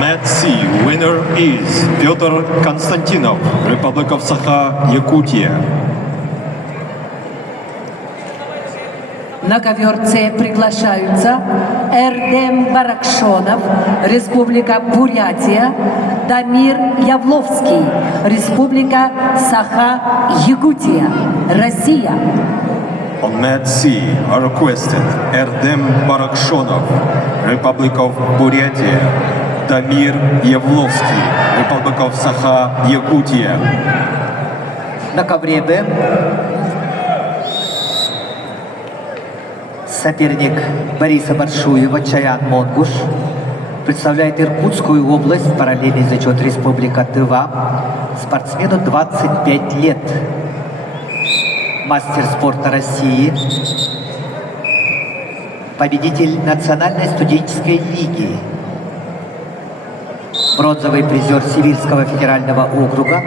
Mat C, winner is Pyotr Konstantinov, Republic of Sakha-Yakutia. На ковер С приглашаются Эрдем Баракшонов, Республика Бурятия, Дамир Явловский, Республика Саха-Якутия, Россия. On mat C are requested Erdem Barakshonov, Republic of Buryatia, Damir Yevlovsky, Republic of Sakha-Yakutia. На ковре Б соперник Бориса Баршуева Чаян Монгуш представляет Иркутскую область, параллельный зачет Республика Тыва, спортсмену 25 лет, мастер спорта России, победитель Национальной студенческой лиги, бронзовый призер Сибирского федерального округа,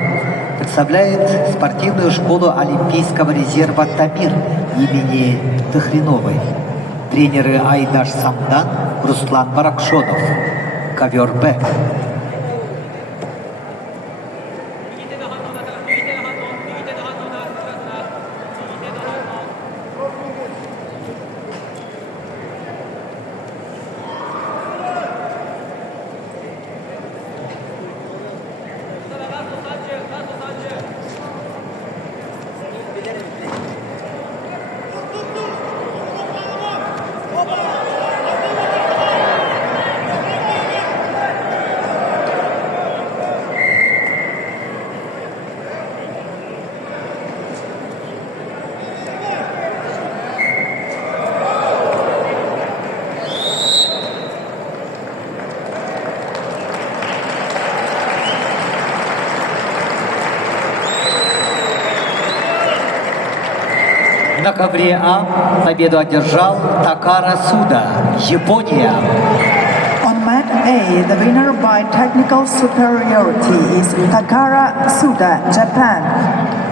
представляет спортивную школу Олимпийского резерва «Тамир» имени Тахриновой. Тренеры Айдаш Самдан, Руслан Баракшонов. Ковер Б. На ковре А победу одержал Такара Суда, Япония. On mat A, the winner by technical superiority is Takara Suda, Japan.